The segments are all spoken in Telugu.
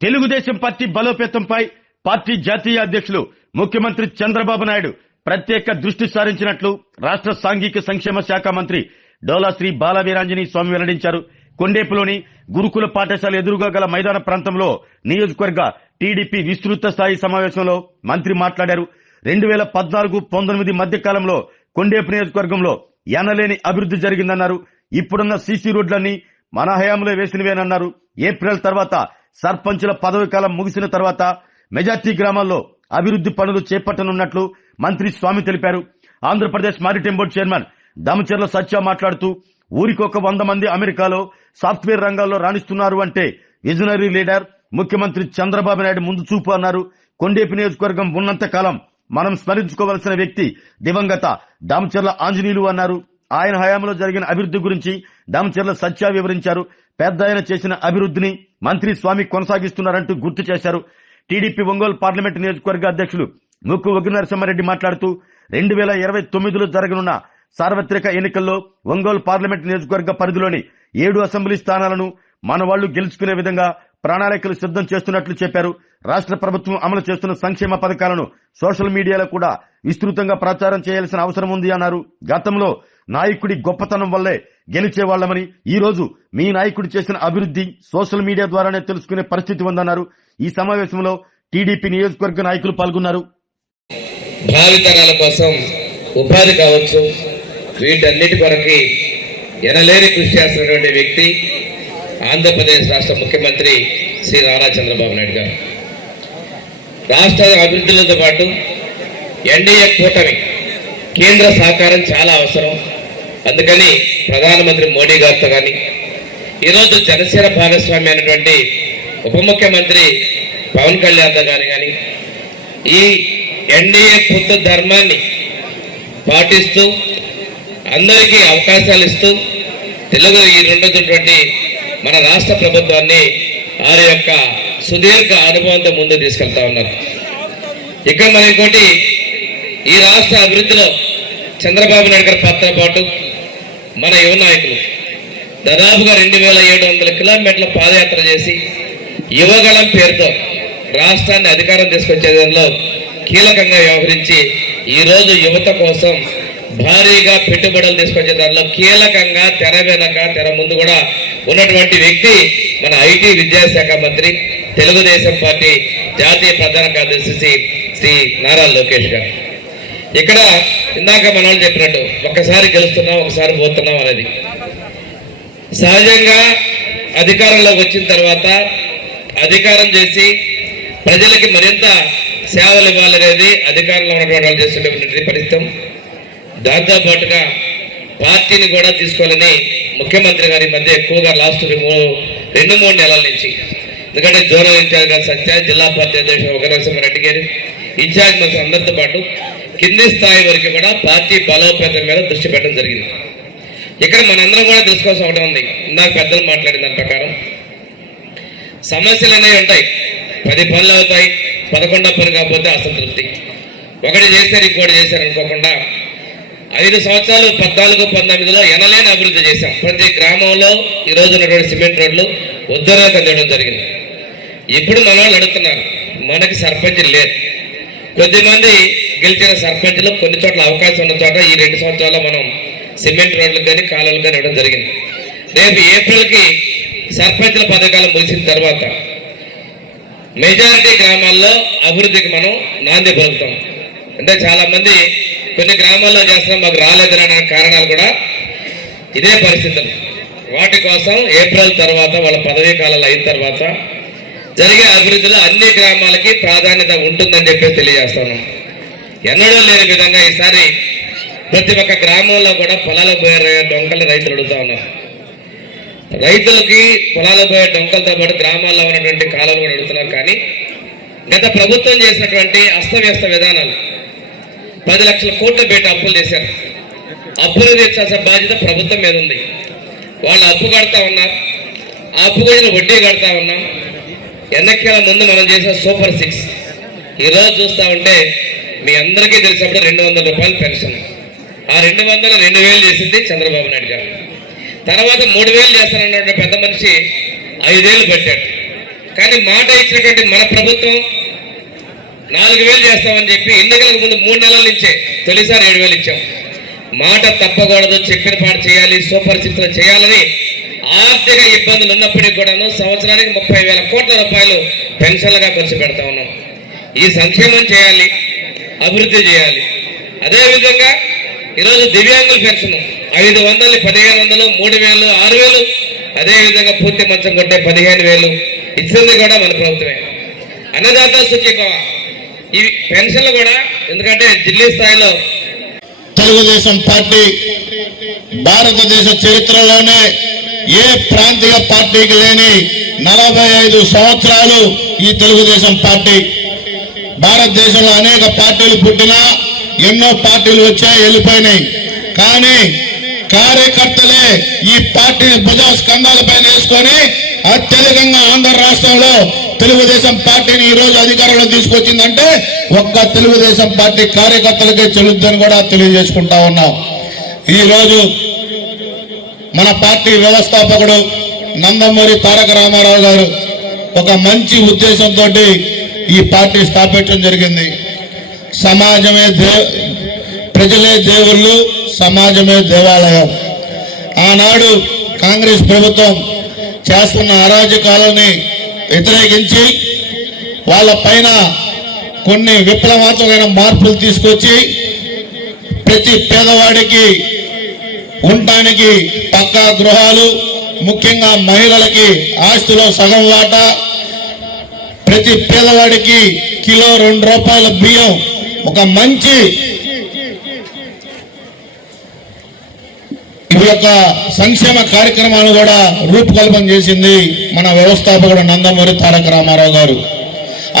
తెలుగుదేశం పార్టీ బలోపేతంపై పార్టీ జాతీయ అధ్యక్షులు ముఖ్యమంత్రి చంద్రబాబు నాయుడు ప్రత్యేక దృష్టి సారించినట్లు రాష్ట్ర సాంఘిక సంక్షేమ శాఖ మంత్రి డోలా శ్రీ బాలవీరాంజనీ స్వామి వెల్లడించారు. కొండేపులోని గురుకుల పాఠశాల ఎదురుగా గల మైదాన ప్రాంతంలో నియోజకవర్గ టీడీపీ విస్తృత స్థాయి సమావేశంలో మంత్రి మాట్లాడారు. 2014-19 మధ్య కాలంలో కొండేపు నియోజకవర్గంలో ఎనలేని అభివృద్ధి జరిగిందన్నారు. ఇప్పుడున్న సీసీ రోడ్లన్నీ మన హయాంలో వేసినవేనన్నారు. ఏప్రిల్ తర్వాత సర్పంచుల పదవి కాలం ముగిసిన తర్వాత మెజార్టీ గ్రామాల్లో అభివృద్ధి పనులు చేపట్టనున్నట్లు మంత్రి స్వామి తెలిపారు. Andhra Pradesh maritime board chairman Damacharla సత్య మాట్లాడుతూ ఊరికొక 100 మంది అమెరికాలో సాఫ్ట్వేర్ రంగాల్లో రాణిస్తున్నారు అంటే విజనరీ లీడర్ ముఖ్యమంత్రి చంద్రబాబు నాయుడు ముందు చూపు అన్నారు. కొండేపు నియోజకవర్గం ఉన్నంత కాలం మనం స్మరించుకోవలసిన వ్యక్తి దివంగత దామచర్ల ఆంజనేయులు అన్నారు. ఆయన హయాంలో జరిగిన అభివృద్ధి గురించి దామచర్ల సత్య వివరించారు. పెద్ద ఆయన చేసిన అభివృద్ధిని మంత్రి స్వామి కొనసాగిస్తున్నారంటూ గుర్తు చేశారు. టీడీపీ ఒంగోలు పార్లమెంటు నియోజకవర్గ అధ్యక్షులు ముక్కు వగ్గు నరసింహారెడ్డి మాట్లాడుతూ 2029లో జరగనున్న సార్వత్రిక ఎన్నికల్లో ఒంగోలు పార్లమెంటు నియోజకవర్గ పరిధిలోని 7 అసెంబ్లీ స్థానాలను మన వాళ్లు గెలుచుకునే విధంగా ప్రణాళికలు సిద్ధం చేస్తున్నట్లు చెప్పారు. రాష్ట్ర ప్రభుత్వం అమలు చేస్తున్న సంక్షేమ పథకాలను సోషల్ మీడియాలో కూడా విస్తృతంగా ప్రచారం చేయాల్సిన అవసరం ఉంది అన్నారు. గతంలో నాయకుడి గొప్పతనం వల్లే గెలిచేవాళ్లమని ఈ రోజు మీ నాయకుడు చేసిన అభివృద్ధి సోషల్ మీడియా ద్వారానే తెలుసుకునే పరిస్థితి ఉందన్నారు. ఈ సమావేశంలో టీడీపీ నియోజకవర్గ నాయకులు పాల్గొన్నారు. భావితరాల కోసం ఉపాధి కావచ్చు, వీటన్నిటి కొరకు ఎనలేని కృషి చేస్తున్నటువంటి వ్యక్తి ఆంధ్రప్రదేశ్ రాష్ట్ర ముఖ్యమంత్రి శ్రీ నారా చంద్రబాబు నాయుడు గారు. రాష్ట్ర అభివృద్ధితో పాటు ఎన్డీఏ కూటమి కేంద్ర సహకారం చాలా అవసరం. అందుకని ప్రధానమంత్రి మోడీ గారితో కానీ ఈరోజు జనసేన భాగస్వామి అయినటువంటి ఉప ముఖ్యమంత్రి పవన్ కళ్యాణ్తో కానీ ఈ ఎన్డీఏ పొత్తు ధర్మాన్ని పాటిస్తూ అందరికీ అవకాశాలు ఇస్తూ తెలుగు ఈ రెండున్నటువంటి మన రాష్ట్ర ప్రభుత్వాన్ని వారి యొక్క సుదీర్ఘ అనుభవంతో ముందు తీసుకెళ్తా ఉన్నారు. ఇక్కడ మన ఇంకోటి ఈ రాష్ట్ర అభివృద్ధిలో చంద్రబాబు నాయుడు గారి పాత్ర పాటు మన యువ నాయకులు దాదాపుగా 2700 కిలోమీటర్ల పాదయాత్ర చేసి యువగళం పేరుతో రాష్ట్రాన్ని అధికారం తీసుకొచ్చే దానిలో కీలకంగా వ్యవహరించి ఈరోజు యువత కోసం భారీగా పెట్టుబడులు తీసుకొచ్చే దానిలో కీలకంగా తెర వెనక తెర ముందు కూడా ఉన్నటువంటి వ్యక్తి మన ఐటీ విద్యాశాఖ మంత్రి తెలుగుదేశం పార్టీ జాతీయ ప్రధాన కార్యదర్శి శ్రీ నారా లోకేష్ గారు. ఇక్కడ ఇందాక మన వాళ్ళు చెప్పినట్టు ఒక్కసారి గెలుస్తున్నాం ఒకసారి పోతున్నాం అనేది సహజంగా అధికారంలోకి వచ్చిన తర్వాత అధికారం చేసి ప్రజలకి మరింత సేవలు ఇవ్వాలనేది అధికారంలో ఉన్నటువంటి వాళ్ళు చేస్తున్నటువంటి పరిస్థితి. దాంతోపాటుగా పార్టీని కూడా తీసుకోవాలని ముఖ్యమంత్రి గారి మధ్య ఎక్కువగా లాస్ట్ 2-3 నెలల నుంచి, ఎందుకంటే జోనల్ ఇన్ఛార్జ్ గారు సత్య, జిల్లా పార్టీ అధ్యక్షుడు వగ్గు నరసింహారెడ్డి గారు, ఇన్ఛార్జ్ మంత్రి అందరితో పాటు కింది స్థాయి వరకు కూడా పార్టీ బలోపేతం మీద దృష్టి పెట్టడం జరిగింది. ఇక్కడ మనందరం కూడా తెలుసుకోవాల్సిన ఒకటి ఉంది. ఇందాక పెద్దలు మాట్లాడిన దాని ప్రకారం సమస్యలు అనేవి ఉంటాయి. 10 పనులు అవుతాయి, 11వ పని కాకపోతే అసంతృప్తి. ఒకటి చేశారు ఇంకోటి చేశారు అనుకోకుండా 5 సంవత్సరాలు 14-19లో ఎనలేని అభివృద్ధి చేశాం. ప్రతి గ్రామంలో ఈరోజు ఉన్నటువంటి సిమెంట్ రోడ్లు ఉద్దరణ కందడం జరిగింది. ఇప్పుడు మన వాళ్ళు అడుగుతున్నారు, మనకి సర్పంచ్ లేదు. కొద్దిమంది గెలిచిన సర్పంచ్లు కొన్ని చోట్ల అవకాశం ఉన్న చోట ఈ 2 సంవత్సరాల్లో మనం సిమెంట్ రోడ్లకు కానీ కాలువలు కానీ ఇవ్వడం జరిగింది. రేపు ఏప్రిల్కి సర్పంచ్ల పథకాలు ముగిసిన తర్వాత మెజారిటీ గ్రామాల్లో అభివృద్ధికి మనం నాంది పలుకుతాం. అంటే చాలా మంది కొన్ని గ్రామాల్లో చేస్తున్నాం మాకు రాలేదనే కారణాలు కూడా ఇదే పరిస్థితులు. వాటి కోసం ఏప్రిల్ తర్వాత వాళ్ళ పదవీ కాలాలు అయిన తర్వాత జరిగే అభివృద్ధిలో అన్ని గ్రామాలకి ప్రాధాన్యత ఉంటుందని చెప్పేసి తెలియజేస్తున్నాం. ఎన్నడూ లేని విధంగా ఈసారి ప్రతి ఒక్క గ్రామంలో కూడా పొలాలకు పోయే డొంకలు రైతులు అడుగుతా ఉన్నారు. రైతులకి పొలాలకు పోయే డొంకలతో పాటు గ్రామాల్లో ఉన్నటువంటి కాలాలు కూడా అడుగుతున్నారు. కానీ గత ప్రభుత్వం చేసినటువంటి అస్తవ్యస్త విధానాలు 10 లక్షల కోట్లు పెట్టి అప్పులు చేశారు. అప్పులు తీర్చాల్సిన బాధ్యత ప్రభుత్వం మీద ఉంది. వాళ్ళు అప్పు కడతా ఉన్నారు, ఆ అప్పు గురించి వడ్డీ కడతా ఉన్నాం. ఎన్నికల ముందు మనం చేసిన సూపర్ 6 ఈరోజు చూస్తూ ఉంటే మీ అందరికీ తెలిసినప్పుడు 200 రూపాయలు పెన్షన్. ఆ 200 2,000 చేసింది చంద్రబాబు నాయుడు గారు. తర్వాత 3,000 చేస్తానన్న పెద్ద మనిషి 5 ఏళ్ళు పెట్టాడు. కానీ మాట ఇచ్చినటువంటి మన ప్రభుత్వం 4,000 చేస్తామని చెప్పి ఎన్నికలకు ముందు 3 నెలల నుంచే తొలిసారి 7,000 ఇచ్చాం. మాట తప్పకూడదు, చెప్పిన పాట చేయాలి, సూపర్ సిక్స్ చేయాలని ఆర్థిక ఇబ్బందులు ఉన్నప్పటికీ కూడాను సంవత్సరానికి 30,000 కోట్ల రూపాయలు పెన్షన్లుగా ఖర్చు పెడతా ఉన్నాం. ఈ సంక్షేమం చేయాలి, అభివృద్ధి చేయాలి. అదేవిధంగా ఈరోజు దివ్యాంగుల పెన్షన్ 500, 1,500, 3,000, 6,000, అదేవిధంగా పూర్తి మంచం కొట్టే 15,000 ఇచ్చింది కూడా మన ప్రభుత్వమే. అన్నదాత సుఖీభవ ఈ పెన్షన్లు కూడా ఎందుకంటే జిల్లా స్థాయిలో తెలుగుదేశం పార్టీ భారతదేశ చరిత్రలోనే ఏ ప్రాంతీయ పార్టీకి లేని 45 సంవత్సరాలు ఈ తెలుగుదేశం పార్టీ. భారతదేశంలో అనేక పార్టీలు పుట్టినా ఎన్నో పార్టీలు వచ్చాయి, వెళ్ళిపోయినాయి. కానీ కార్యకర్తలే ఈ పార్టీని భుజస్కంధాలపైన వేసుకొని అత్యధికంగా ఆంధ్ర రాష్ట్రంలో తెలుగుదేశం పార్టీని ఈ రోజు అధికారంలో తీసుకొచ్చిందంటే ఒక్క తెలుగుదేశం పార్టీ కార్యకర్తలకే చెల్లుద్దని కూడా తెలియజేసుకుంటా ఉన్నాం. ఈ రోజు మన పార్టీ వ్యవస్థాపకుడు నందమూరి తారక రామారావు గారు ఒక మంచి ఉద్దేశంతో ఈ పార్టీ స్థాపించడం జరిగింది. సమాజమే ప్రజలే దేవుళ్ళు, సమాజమే దేవాలయం. ఆనాడు కాంగ్రెస్ ప్రభుత్వం చేస్తున్న అరాజకాలని వ్యతిరేకించి వాళ్ళ పైన కొన్ని విప్లవాత్మకమైన మార్పులు తీసుకొచ్చి ప్రతి పేదవాడికి ఉండటానికి పక్కా గృహాలు, ముఖ్యంగా మహిళలకి ఆస్తిలో సగం వాటా, ప్రతి పేదవాడికి కిలో 2 రూపాయల బియ్యం, ఒక మంచి ఈ యొక్క సంక్షేమ కార్యక్రమాలు కూడా రూపకల్పన చేసింది మన వ్యవస్థాపకుడు నందమూరి తారక రామారావు గారు.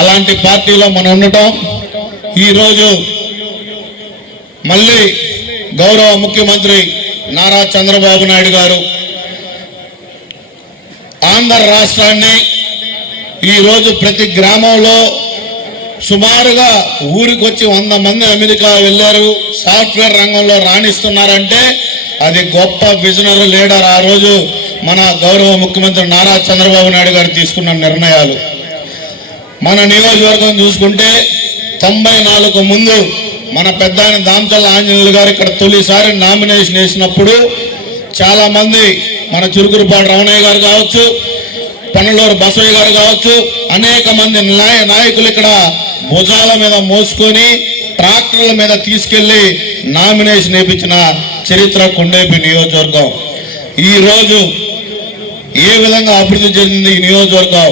అలాంటి పార్టీలో మనం ఉండటం ఈరోజు మళ్ళీ గౌరవ ముఖ్యమంత్రి నారా చంద్రబాబు నాయుడు గారు ఆంధ్ర రాష్ట్రాన్ని ఈరోజు ప్రతి గ్రామంలో సుమారుగా ఊరికొచ్చి 100 మంది అమెరికా వెళ్ళారు, సాఫ్ట్వేర్ రంగంలో రాణిస్తున్నారంటే అది గొప్ప విజనరీ లీడర్. ఆ రోజు మన గౌరవ ముఖ్యమంత్రి నారా చంద్రబాబు నాయుడు గారు తీసుకున్న నిర్ణయాలు. మన నియోజకవర్గం చూసుకుంటే 94 ముందు మన పెద్ద ఆయన దామచల్ల ఆంజనేయులు గారు ఇక్కడ తొలిసారి నామినేషన్ వేసినప్పుడు చాలా మంది మన చురుకురుపాటి రమణయ్య గారు కావచ్చు, పనులూరు బసవయ్య గారు కావచ్చు, అనేక మంది నాయకులు ఇక్కడ భుజాల మీద మోసుకొని ట్రాక్టర్ల మీద తీసుకెళ్లి నామినేషన్ వేయించిన చరిత్ర కొండేపి నియోజకవర్గం. ఈ రోజు ఏ విధంగా అభివృద్ధి చెందింది ఈ నియోజకవర్గం,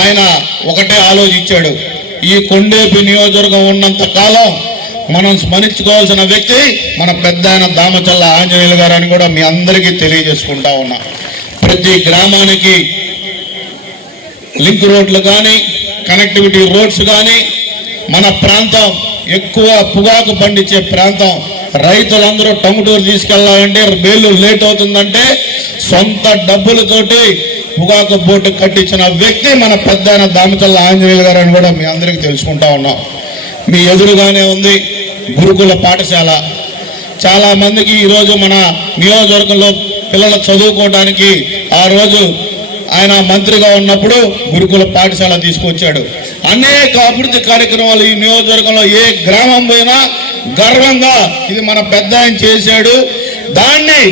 ఆయన ఒకటే ఆలోచించాడు. ఈ కొండేపి నియోజకవర్గం ఉన్నంత కాలం మనం స్మరించుకోవాల్సిన వ్యక్తి మన పెద్ద ఆయన దామచల్ల ఆంజనేయులు గారు అని కూడా మీ అందరికీ తెలియజేసుకుంటా ఉన్నా. ప్రతి గ్రామానికి లింక్ రోడ్లు కానీ, కనెక్టివిటీ రోడ్స్ కానీ, మన ప్రాంతం ఎక్కువ పొగాకు పండించే ప్రాంతం. రైతులందరూ టంగుటూరు తీసుకెళ్లాలంటే బేలు లేట్ అవుతుందంటే సొంత డబ్బులతోటి పొగాకు బోటు కట్టించిన వ్యక్తి మన పెద్ద ఆయన దామచల్ల ఆంజనేయులు గారు అని కూడా మీ అందరికీ తెలుసుకుంటా ఉన్నాం. మీ ఎదురుగానే ఉంది గురుకుల పాఠశాల. చాలా మందికి ఈరోజు మన నియోజకవర్గంలో పిల్లలు చదువుకోవడానికి ఆ రోజు ఆయన మంత్రిగా ఉన్నప్పుడు గురుకుల పాఠశాల తీసుకొచ్చాడు. అనేక అభివృద్ధి కార్యక్రమాలు ఈ నియోజకవర్గంలో ఏ గ్రామం పోయినా గర్వంగా ఇది మన పెద్ద ఆయన చేశాడు, దాన్ని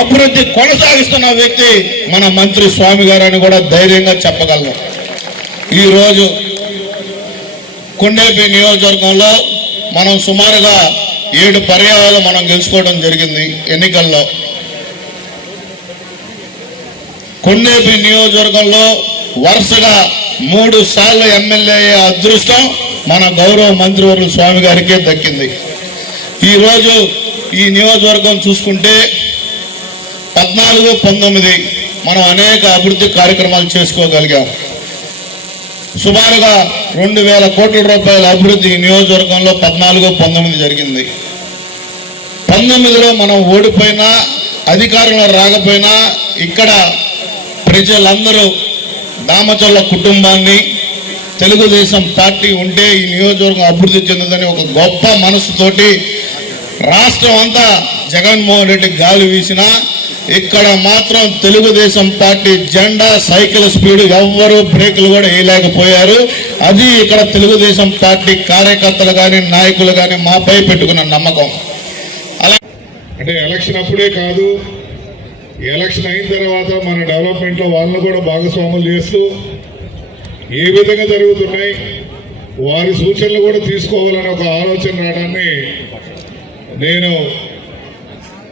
అభివృద్ధి కొనసాగిస్తున్న వ్యక్తి మన మంత్రి స్వామి గారు అని కూడా ధైర్యంగా చెప్పగలను. ఈరోజు కొండేపి నియోజకవర్గంలో మనం సుమారుగా 7 పర్యాయాలు మనం గెలుచుకోవడం జరిగింది ఎన్నికల్లో. కొండేపి నియోజకవర్గంలో వరుసగా 3 సార్లు ఎమ్మెల్యే అయ్యే అదృష్టం మన గౌరవ మంత్రివర్యులు స్వామి గారికే దక్కింది. ఈరోజు ఈ నియోజకవర్గం చూసుకుంటే 14, 19 మనం అనేక అభివృద్ధి కార్యక్రమాలు చేసుకోగలిగాం. సుమారుగా 2,000 కోట్ల రూపాయల అభివృద్ధి ఈ నియోజకవర్గంలో 14, 19 జరిగింది. 19లో మనం ఓడిపోయినా, అధికారంలో రాకపోయినా ఇక్కడ ప్రజలందరూ దామచల్ల కుటుంబాన్ని, తెలుగుదేశం పార్టీ ఉంటే ఈ నియోజకవర్గం అభివృద్ధి చెందుదని ఒక గొప్ప మనసుతోటి రాష్ట్రం అంతా జగన్మోహన్ రెడ్డి గాలి వీసినా ఇక్కడ మాత్రం తెలుగుదేశం పార్టీ జెండా సైకిల్ స్పీడ్ ఎవ్వరూ బ్రేకులు కూడా వేయలేకపోయారు. అది ఇక్కడ తెలుగుదేశం పార్టీ కార్యకర్తలు కానీ నాయకులు కానీ మాపై పెట్టుకున్న నమ్మకం. అలా అంటే ఎలక్షన్ అప్పుడే కాదు, ఎలక్షన్ అయిన తర్వాత మన డెవలప్మెంట్లో వాళ్ళను కూడా భాగస్వాములు చేస్తూ ఏ విధంగా జరుగుతున్నాయి వారి సూచనలు కూడా తీసుకోవాలని ఒక ఆలోచన రావడాన్ని నేను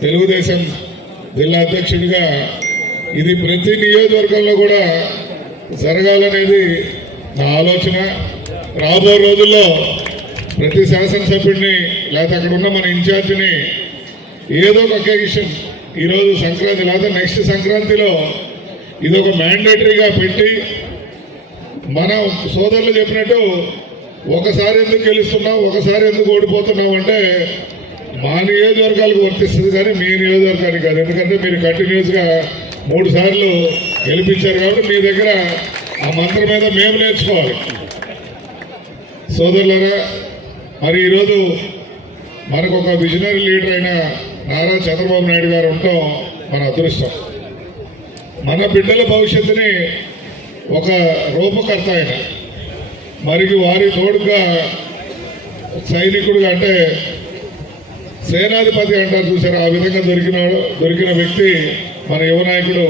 తెలుగుదేశం జిల్లా అధ్యక్షుడిగా ఇది ప్రతి నియోజకవర్గంలో కూడా జరగాలనేది నా ఆలోచన. రాబో రోజుల్లో ప్రతి శాసనసభ్యుడిని లేకపోతే అక్కడ ఉన్న మన ఇన్ఛార్జిని ఏదో ఒక అకేషన్, ఈరోజు సంక్రాంతి లేదా నెక్స్ట్ సంక్రాంతిలో ఇది ఒక మ్యాండేటరీగా పెట్టి మన సోదరులు చెప్పినట్టు ఒకసారి ఎందుకు గెలుస్తున్నాం ఒకసారి ఎందుకు ఓడిపోతున్నాం అంటే మా నియోజకవర్గాలకు వర్తిస్తుంది కానీ మీ నియోజకవర్గానికి కాదు. ఎందుకంటే మీరు కంటిన్యూస్గా 3 సార్లు గెలిపించారు కాబట్టి మీ దగ్గర ఆ మంత్రం మీద మేము నేర్చుకోవాలి. సోదరులరా, మరి ఈరోజు మనకు ఒక విజనరీ లీడర్ అయిన నారా చంద్రబాబు నాయుడు గారు ఉండటం మన అదృష్టం. మన బిడ్డల భవిష్యత్తుని ఒక రూపకర్త ఆయన, మరి వారి తోడుగా సైనికుడుగా అంటే సేనాధిపతి అంటారు చూసారు, ఆ విధంగా దొరికిన వ్యక్తి మన యువ నాయకుడు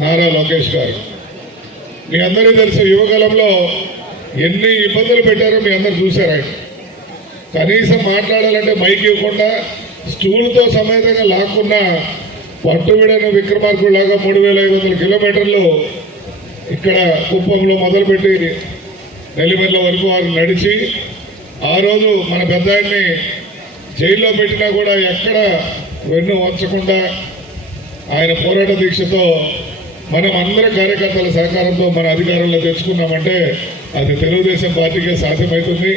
నారా లోకేష్ గారు. మీ అందరికీ తెలుసు, యువకాలంలో ఎన్ని ఇబ్బందులు పెట్టారో మీ అందరు చూశారు. ఆయన కనీసం మాట్లాడాలంటే మైక్ ఇవ్వకుండా స్టూల్తో సమేతంగా లాక్కున్న పట్టువిడైన విక్రమార్కుడిలాగా 3500 కిలోమీటర్లు ఇక్కడ కుప్పంలో మొదలుపెట్టి నెల్లిమర్ల వరకు వారు నడిచి ఆ రోజు మన పెద్ద ఆయన్ని జైల్లో పెట్టినా కూడా ఎక్కడ వెన్ను వంచకుండా ఆయన పోరాట దీక్షతో మనం అందరి కార్యకర్తల సహకారంతో మన అధికారంలో తెచ్చుకున్నామంటే అది తెలుగుదేశం పార్టీకే సాధ్యమవుతుంది.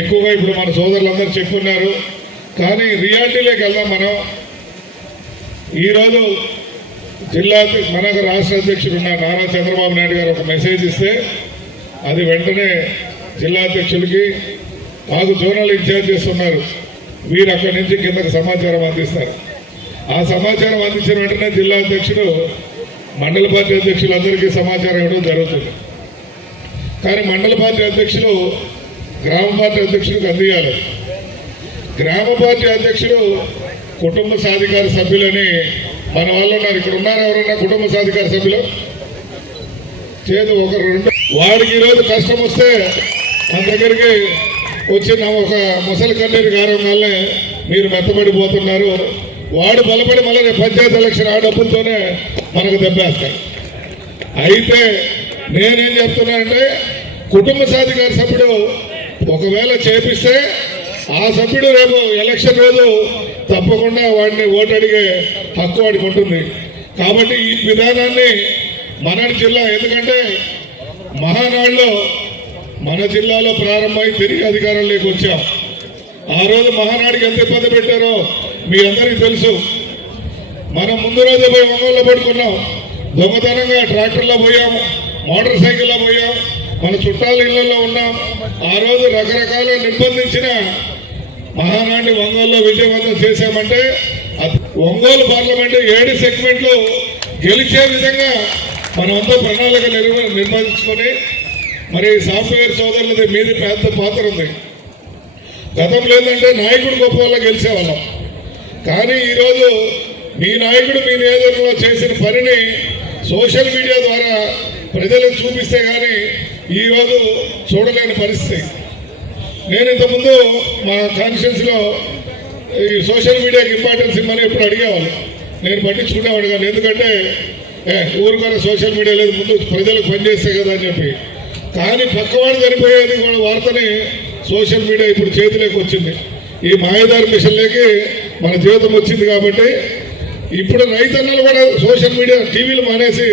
ఎక్కువగా ఇప్పుడు మన సోదరులందరూ చెప్పున్నారు, కానీ రియాలిటీలోకి వెళ్దాం. మనం ఈరోజు జిల్లా మనకు రాష్ట్ర అధ్యక్షుడు ఉన్న నారా చంద్రబాబు నాయుడు గారు ఒక మెసేజ్ ఇస్తే అది వెంటనే జిల్లా అధ్యక్షులకి మాకు జోనల్ ఇన్ఛార్జెస్ ఉన్నారు, వీరు అక్కడి నుంచి కిందకు సమాచారం అందిస్తారు. ఆ సమాచారం అందించిన వెంటనే జిల్లా అధ్యక్షుడు మండల పార్టీ అధ్యక్షులందరికీ సమాచారం ఇవ్వడం జరుగుతుంది. కానీ మండల పార్టీ అధ్యక్షులు గ్రామ పార్టీ అధ్యక్షుడికి అందియాలి. గ్రామ పార్టీ అధ్యక్షుడు కుటుంబ సాధికార సభ్యులని మన వాళ్ళు ఉన్నారు. ఇక్కడ ఉన్నారు ఎవరన్నా కుటుంబ సాధికార సభ్యులు? చేదు ఒకరు రెండు. వాడికి ఈరోజు కష్టం వస్తే మన దగ్గరికి వచ్చిన ఒక ముసలి కన్నీరు గారం వల్లే మీరు మెత్తబడిపోతున్నారు. వాడు బలపడి మళ్ళీ పంచాయతీ ఎలక్షన్ ఆ డబ్బులతోనే మనకు దెబ్బేస్తాడు. అయితే నేనేం చెప్తున్నానంటే, కుటుంబ సాధికార సభ్యుడు ఒకవేళ చేపిస్తే ఆ సభ్యుడు రేపు ఎలక్షన్ రోజు తప్పకుండా వాడిని ఓటు అడిగే హక్కు వాడికి ఉంటుంది. కాబట్టి ఈ విధానాన్ని మన జిల్లా, ఎందుకంటే మహానాడులో మన జిల్లాలో ప్రారంభమై తిరిగి అధికారంలోకి వచ్చాం. ఆ రోజు మహానాడికి ఎంత ఇబ్బంది పెట్టారో మీ అందరికీ తెలుసు. మనం ముందు రోజే పోయి ఒంగోలులో పడుకున్నాం, దొంగతనంగా ట్రాక్టర్లో పోయాము, మోటార్ సైకిల్లో పోయాం, మన చుట్టాల ఇళ్లలో ఉన్నాం. ఆ రోజు రకరకాల నిర్బంధించిన మహానాడిని ఒంగోలులో విజయవంతం చేశామంటే ఒంగోలు పార్లమెంటు 7 సెగ్మెంట్లు గెలిచే విధంగా మనమంతా ప్రణాళిక నిర్వహించుకొని, మరి సాఫ్ట్వేర్ సోదరులది మీది పెద్ద పాత్ర ఉంది. గతంలో ఏంటంటే నాయకుడు గొప్ప వల్ల గెలిచేవాళ్ళం, కానీ ఈరోజు మీ నాయకుడు మీ నియోజకవర్గంలో చేసిన పనిని సోషల్ మీడియా ద్వారా ప్రజలకు చూపిస్తే కానీ ఈరోజు చూడలేని పరిస్థితి. నేను ఇంతకుముందు మా కాన్స్టిట్యున్సీలో ఈ సోషల్ మీడియాకి ఇంపార్టెన్స్ ఇవ్వమని ఎప్పుడు అడిగేవాళ్ళు, నేను పట్టించుకునేవాడు కానీ, ఎందుకంటే ఊరికొన్న సోషల్ మీడియా లేదు, ముందు ప్రజలకు పనిచేస్తే కదా అని చెప్పి. కానీ పక్కవాడు చనిపోయేది కూడా వార్తని సోషల్ మీడియా ఇప్పుడు చేతిలోకి వచ్చింది. ఈ మాయదారి మిషన్లోకి మన జీవితం వచ్చింది. కాబట్టి ఇప్పుడు రైతన్నలు కూడా సోషల్ మీడియా టీవీలు మానేసి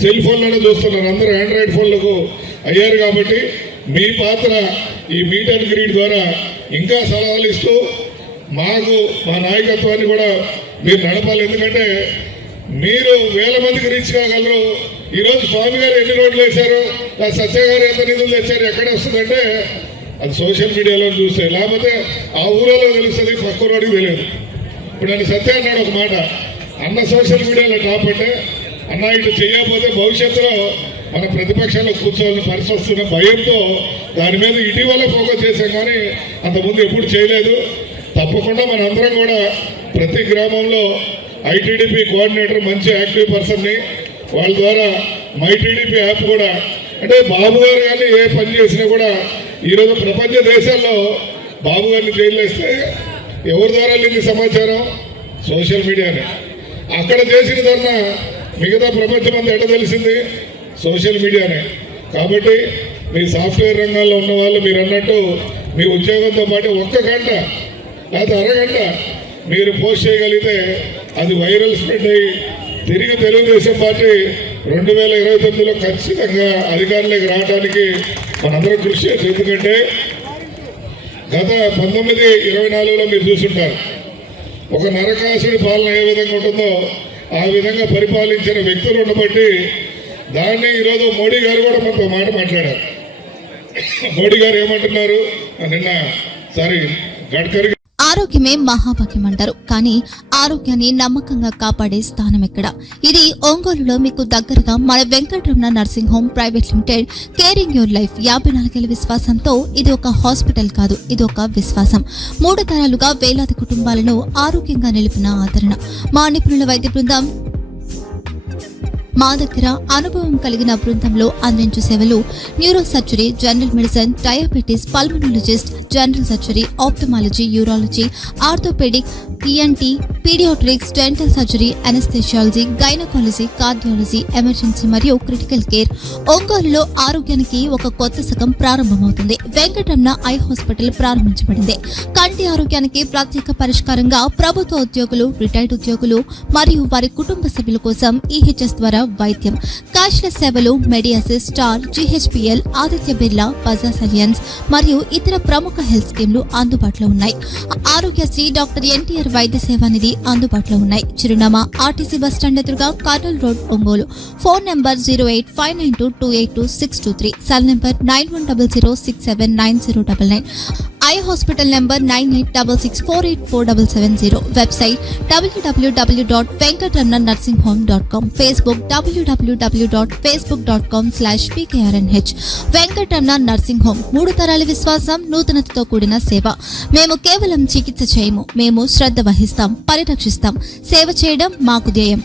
సెల్ ఫోన్లోనే చూస్తున్నారు, అందరూ ఆండ్రాయిడ్ ఫోన్లకు అయ్యారు. కాబట్టి మీ పాత్ర ఈ మీట్ అండ్ గ్రీట్ ద్వారా ఇంకా సలహాలు ఇస్తూ మాకు మా నాయకత్వాన్ని కూడా మీరు నడపాలి. ఎందుకంటే మీరు 1000 మందికి రీచ్ కాగలరు. ఈరోజు స్వామి గారు ఎన్ని రోడ్లు వేశారు, సత్య గారు ఎంత నిధులు తెచ్చారు, ఎక్కడ వస్తుందంటే అది సోషల్ మీడియాలో చూస్తే, లేకపోతే ఆ ఊరిలో తెలుస్తుంది, పక్క రోడ్డుకి తెలియదు. ఇప్పుడు నన్ను సత్య అన్నాడు ఒక మాట, అన్న సోషల్ మీడియాలో టాప్ అంటే అన్న ఇటు చేయకపోతే భవిష్యత్తులో మన ప్రతిపక్షాల్లో కూర్చోవాలని పరిస్థితి వస్తున్న భయంతో దాని మీద ఇటీవల ఫోకస్ చేశాం, కానీ అంతకుముందు ఎప్పుడు చేయలేదు. తప్పకుండా మనందరం కూడా ప్రతి గ్రామంలో ఐటీడీపీ కోఆర్డినేటర్ మంచి యాక్టివ్ పర్సన్ని వాళ్ళ ద్వారా మైటీడీపీ యాప్ కూడా, అంటే బాబు గారు కానీ ఏ పని చేసినా కూడా ఈరోజు ప్రపంచ దేశాల్లో బాబు గారిని జైలు వేస్తే ఎవరి ద్వారా వెళ్ళింది సమాచారం? సోషల్ మీడియానే. అక్కడ చేసిన దాన్ని మిగతా ప్రపంచం అంతా ఎట్లా తెలిసింది? సోషల్ మీడియానే. కాబట్టి మీ సాఫ్ట్వేర్ రంగాల్లో ఉన్న వాళ్ళు మీరు అన్నట్టు మీ ఉద్యోగంతో పాటు 1 గంట లేకపోతే అరగంట మీరు పోస్ట్ చేయగలిగితే అది వైరల్ స్ప్రెడ్ అయ్యి తిరిగి తెలుగుదేశం పార్టీ 2029లో ఖచ్చితంగా అధికారంలోకి రావడానికి మనందరం కృషి చేయాలి. ఎందుకంటే గత 1924లో మీరు చూసుంటారు, ఒక నరకాసుడి పాలన ఏ విధంగా ఉంటుందో ఆ విధంగా పరిపాలించిన వ్యక్తులు ఉండబట్టి దాన్ని ఈరోజు మోడీ గారు కూడా మనతో మాట మాట్లాడారు. మోడీ గారు ఏమంటున్నారు నిన్న గడ్కరీ, ఆరోగ్యమే మహాభాగ్యం అంటారు, కానీ ఆరోగ్యాన్ని నమ్మకంగా కాపాడే స్థానం ఎక్కడ? ఇది ఒంగోలులో మీకు దగ్గరగా మన Venkataramana nursing home private limited. Caring your life 54 ఏళ్ల విశ్వాసంతో ఇది ఒక హాస్పిటల్ కాదు, ఇది ఒక విశ్వాసం. 3 తరాలుగా వేలాది కుటుంబాలను ఆరోగ్యంగా నిలిపిన ఆదరణ. మా నిపుణుల వైద్య బృందం మా దగ్గర అనుభవం కలిగిన బృందంలో అందించే సేవలు neuro surgery, general medicine, diabetes, pulmonologist, general surgery, ophthalmology, urology, orthopaedic, ENT, paediatrics, dental surgery, anaesthesiology, gynaecology, cardiology, emergency మరియు క్రిటికల్ కేర్. ఒంగోలులో ఆరోగ్యానికి ఒక కొత్త శకం ప్రారంభమవుతుంది. వెంకటరమణ ఐ హాస్పిటల్ ప్రారంభించబడింది. కంటి ఆరోగ్యానికి ప్రత్యేక పరిష్కారంగా ప్రభుత్వ ఉద్యోగులు, రిటైర్డ్ ఉద్యోగులు మరియు వారి కుటుంబ సభ్యుల కోసం ఈహెచ్ఎస్ ద్వారా వైద్యం. క్యాష్లెస్ సేవలు మెడియాసిస్, స్టార్, జీహెచ్పీఎల్, ఆదిత్య బిర్లా, బజాజ్ అలియన్స్ మరియు ఇతర ప్రముఖ హెల్త్ స్కీమ్లు అందుబాటులో ఉన్నాయి. ఆరోగ్యశ్రీ, డాక్టర్ ఎన్టీఆర్ వైద్య సేవా నిధి అందుబాటులో ఉన్నాయి. చిరునామా ఆర్టీసీ బస్టాండ్ ఎదురుగా, Kurnool road, Ongole. Phone number 08592282623, cell number 9100679099. Eye hospital number 9866484770. Website www.venkatramananursinghome.com. Facebook www.facebook.com/pkrnh. Venkataramana nursing home, 3 తరాల విశ్వాసం, నూతనతతో కూడిన సేవ. మేము కేవలం చికిత్స చేయము, మేము శ్రద్ధ వహిస్తాం, పరిరక్షిస్తాం. సేవ చేయడం మాకు ధ్యేయం.